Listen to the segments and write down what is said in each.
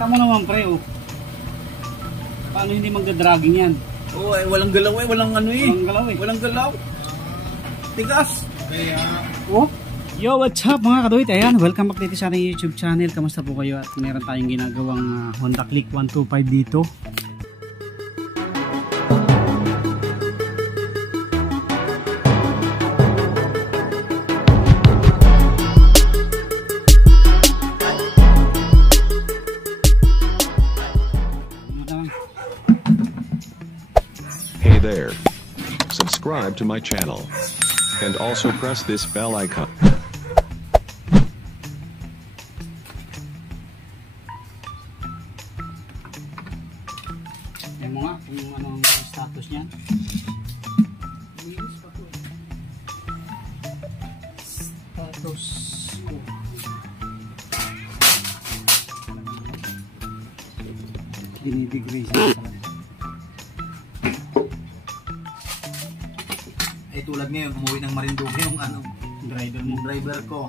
Tama naman pre, oh. Paano hindi magda-dragging yan? Oo, walang galaw eh, walang ano eh. Walang galaw eh. Walang galaw. Tigas. Kaya, Oh. Yo, what's up mga kaduit? Ayan, welcome back dito sa ating YouTube channel. Kamusta po kayo? At meron tayong ginagawang Honda Click 125 dito. Hey there. Subscribe to my channel. And also press this bell icon. Ayan mo nga kung anong status niyan. Status. Dinidegrade siya talaga. eh tulad ngayon, umuwi ng Marinduque yung ano, Driver mo. driver ko.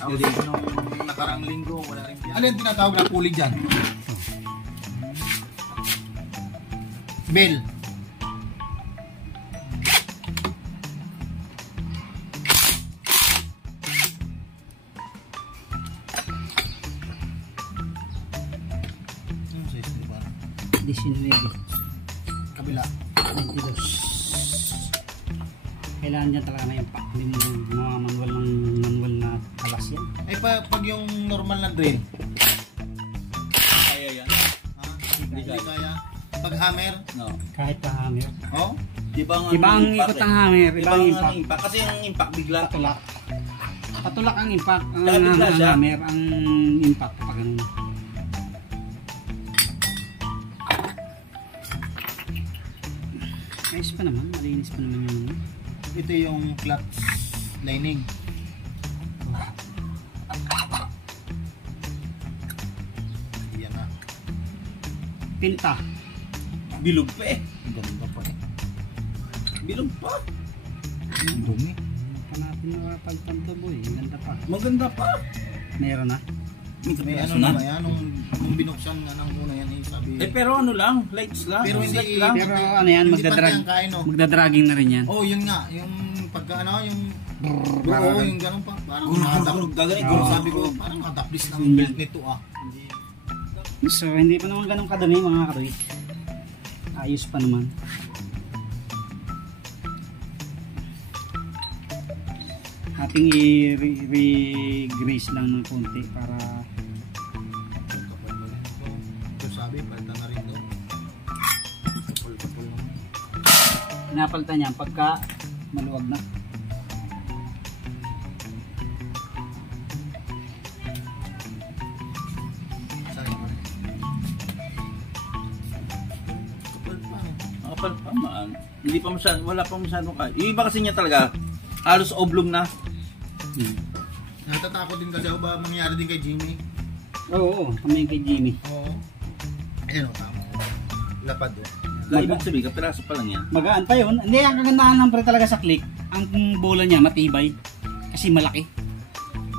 Tapos nung nakarang linggo, wala rin dyan. Ano yung tinatawag na pulig dyan? Bell. Ano size diba? 19. Kabila. 22. Kailangan dyan talaga na yung pack. Hindi mo mga manual na kalas yan. Eh pag yung normal na drill, Kaya yan. ha? Hindi kaya. Pag hammer, No. Kahit pa hammer. oh, Iba Iba ang ikot ng hammer. Iba ang impact. impact. Kasi yung impact bigla. Patulak. Patulak ang impact. Ang, Kaya bigla ang siya. hammer. Ang impact. Pag ganun. Ayos pa naman. Malinis pa naman yung ito yung clutch lining. Yan na. pinta. Bilog pa eh. Ganda pa eh. Bilog pa. Ang dumi. Pa natin nakapagpan to boy. Ang ganda pa. Maganda pa. Meron na. May May kapraso ano na. naman yan, nung binuksan nga ng una yan eh, sabi. Eh pero ano lang, lights lang. Pero Light hindi- lang. Pero ano yan, Hindi magdadrag. pantay ang kain, no? Magdadragging na rin yan. Oh, yun nga, yung pagka ano, yung Parang- oo, yung ganun pa, parang Gulog, gagawin, gulog. sabi ko, parang mataplis ng Mm. belt nito ah. So, hindi pa naman ganun kadami mga katuwid. Ayos pa naman. Ating i-re-grease lang ng konti para So sabi, palitan na rin daw. Kapal-kapal naman. pinapalitan niya pagka maluwag na. Sabi ko. Kapal pa, no? Kapal pa man. Hindi pa masyado, wala pa masyadong kaya. Yung iba kasi niya talaga, halos oblong na. Natatakot din kasi ako ba mangyari din kay Jimmy? Oo, kami kay Jimmy. Oo. Ayun o, tama. Lapad o. Ibig sabihin, kapiraso pa lang yan. Magaan pa yun. Hindi, ang kagandahan lang pre talaga sa click, ang bola niya matibay. Kasi malaki.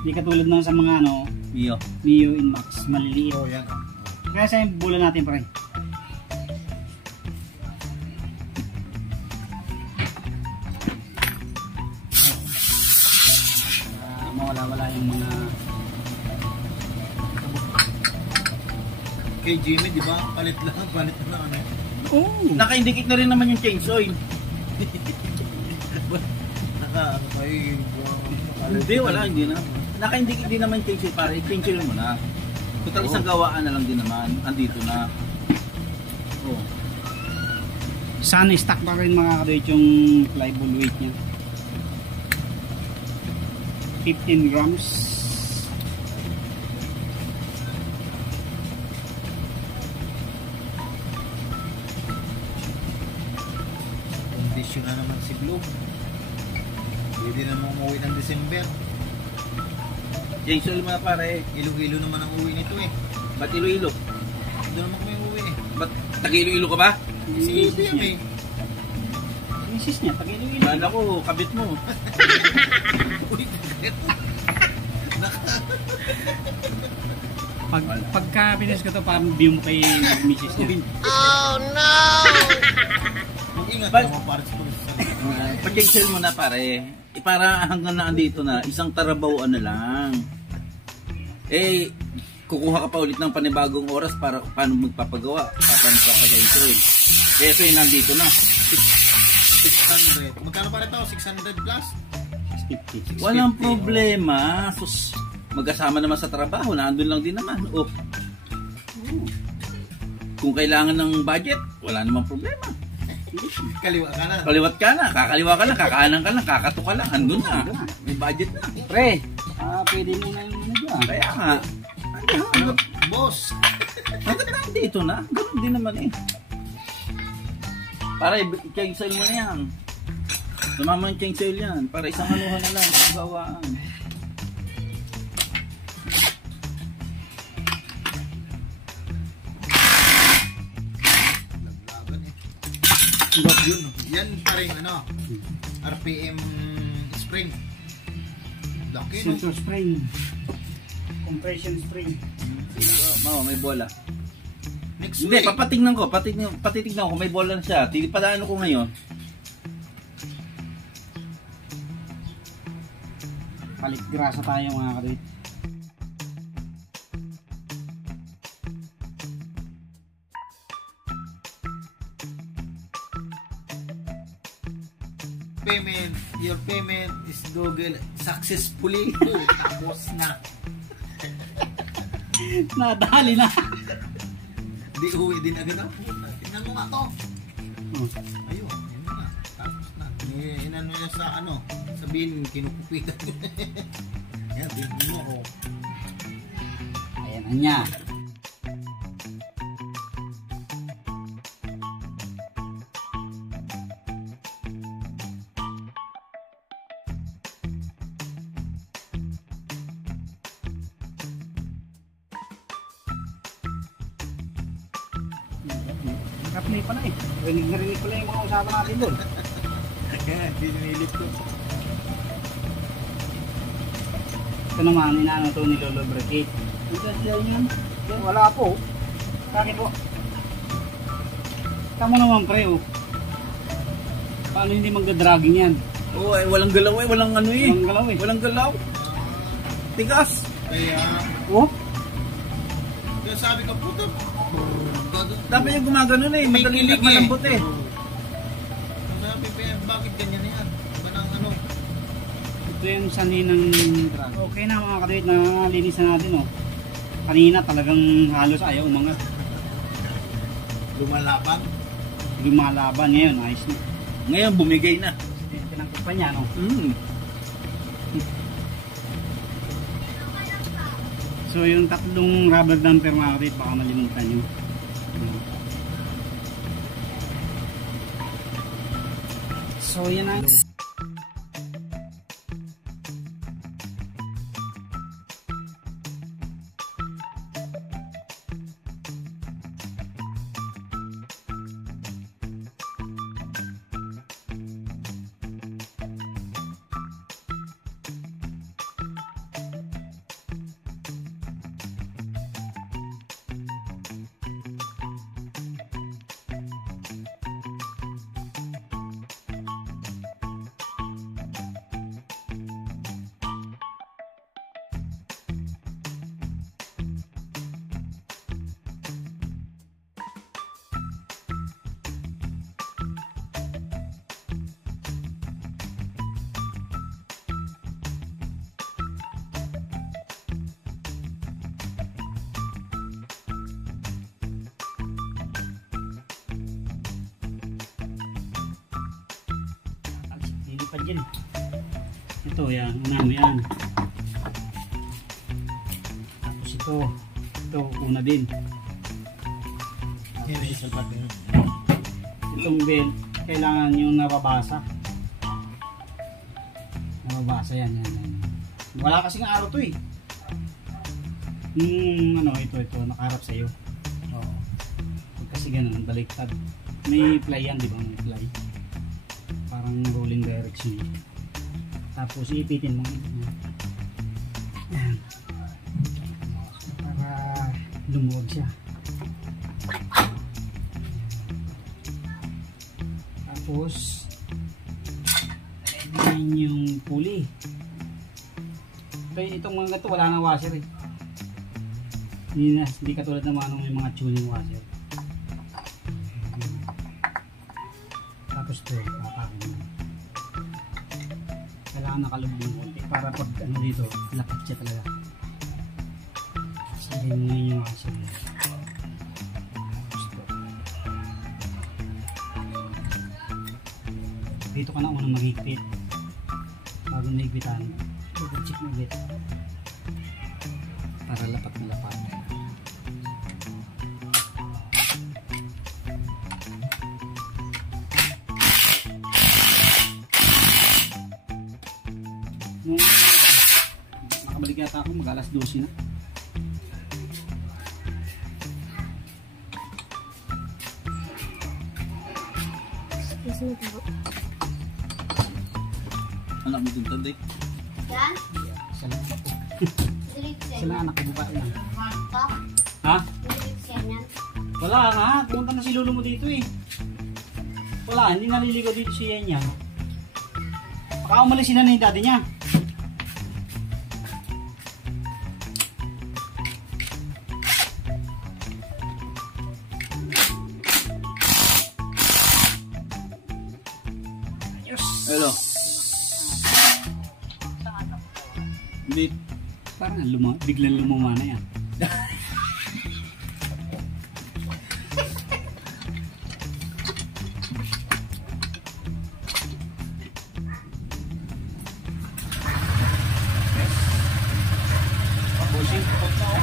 Hindi katulad ng sa mga ano, Iyo. Mio Inmax, maliliit. Oo, yan o. Kaya sa yung bola natin pre. Mawala-wala yung mga Kay Jimmy, di ba? Palit na ano. Naka-indicate na rin naman yung change oil. Ano kayo yung Hindi, wala, hindi na. Naka-indicate din naman yung change oil para i-change oil mo na. Total isang gawaan na lang din naman. Andito na. Oh. sana stock pa rin mga kadoy yung pliable weight niya. 15 grams. Kondisyon na naman si Blue. Hindi naman umuwi ng December. Change oil mo na pare. Ilo-ilo naman ang uwi nito eh. Ba't Iloilo? Doon naman kami uwi eh. Ba't taga-Iloilo ka ba? Si Liam eh. Misis niya, pag Iloilo. Kala ko, kabit mo. Uy, Pagka pinis ko to, parang view mo kay misis niya. Mag-ingat Bal- ka mga pares ko sa Pag-cancel mo na pare. Para hanggang na andito na, isang tarabawan na lang. Kukuha ka pa ulit ng panibagong oras para paano magpapagawa, paano magpapagawa. Ito yung nandito na. 600. Magkano pa rin ito? 600 plus? 650. Walang problema. Sus, magkasama naman sa trabaho, nandun lang din naman. Kung kailangan ng budget, wala namang problema. Kaliwa ka na. Kaliwat ka na, kakaliwa ka lang, kakaanan ka lang, kakato ka lang, andun na. May budget na. Pre, pwede mo na yung dyan. Kaya nga, hanggang Boss! nandito na. Ganun din naman eh. Para i-cancel mo na yan. Sumama yung cancel yan. Para isang anuhan na lang, isang gawaan. Yun. Yan pa rin RPM spring. Laki no? Center spring. Compression spring. May bola. Next Hindi, week. papatignan ko kung may bola na siya. Padaan ko ngayon. Palit grasa tayo mga kadwit. Your payment is Google successfully. Tapos na. Nadali na. Di uwi din agad ako. Tingnan mo nga to. Ayun, yun na. Tapos na. Inano niya sa sabihin, kinukupitan. Yan, tingnan mo ako. Ayan na niya. Nakaplay pala eh. Rinig pala yung mga usapan natin doon. Kaya, dinilip ko. Ito naman, inaano ito nilolubricate. Yan. Wala po. Bakit po? Tama naman pre oh. Paano hindi magda-dragging yan? Walang galaw walang ano eh. Walang galaw eh. Walang galaw. Tigas. Kaya, Oh? kaya sabi ka, puto. Dapat yung gumagano eh. May Madali kilig malambot eh. Sabi pa yan, bakit ganyan yan? Iba ng Ito yung sanhi ng drag. Okay na mga kadwit, nalinis na natin oh. Kanina talagang halos ayaw umangat. lumalaban. Lumalaban ngayon, ayos na. Ngayon bumigay na. Pinangkot pa niya no? So yung tatlong rubber damper mga kadwit, baka malimutan nyo. So yan na. Lilipad yan. Ito yan, una mo yan. Tapos ito una din. Itong belt, kailangan yung nababasa. Nababasa yan. Wala kasing araw to eh. Ito, nakaharap sa'yo. Oo. Kasi ganun, baliktad. May ply yan, di ba? May ply. Parang rolling direction. Tapos ipitin mo. Yan. Para lumuwag siya. Tapos ready yung pulley. Pero itong mga gato wala nang washer eh. Hindi katulad naman nung may mga tuning washer. Tapos ito, papakin mo. Kailangan nakalubog ng konti para pag ano dito, lapit siya talaga. Sabihin mo yun yung washer. Dito ka na unang magigpit. Bago naigpitan, check mo ulit. Para lapat na lapat. Nung nakabalik yata ako, mag alas 12 na. Anak mo din tanday. Yan? Isa lang ako. Delete Isa lang anak ko, babae lang. Marta? Ha? Delete yan. Wala nga, pumunta na si lolo mo dito eh. Wala, hindi naliligaw dito si Yenya. Baka umalisin na yung daddy niya. Ayos! Hello. Hindi. Parang biglang lumuma na yan. Pusing, kapot na oh.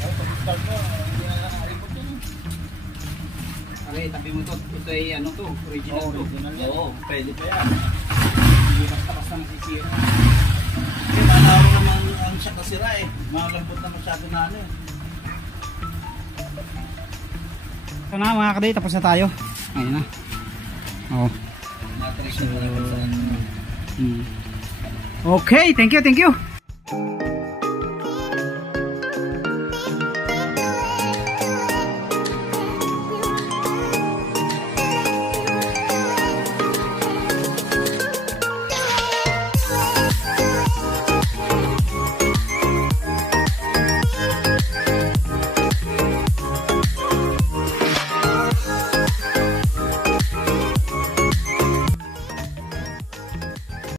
Pag-start mo, hindi na nakaripot yun. Okay, tabi mo to. Ito ay ano to, original to. Original yan. Oo, pwede pa yan. Hindi basta-basta nasisira. Kasi manaro naman ang siya kasira eh. Malambot na masyado na ano eh. Ito na mga kaday, tapos na tayo. Ayun na. Oo. Matrix na pala sa Okay, thank you, thank you.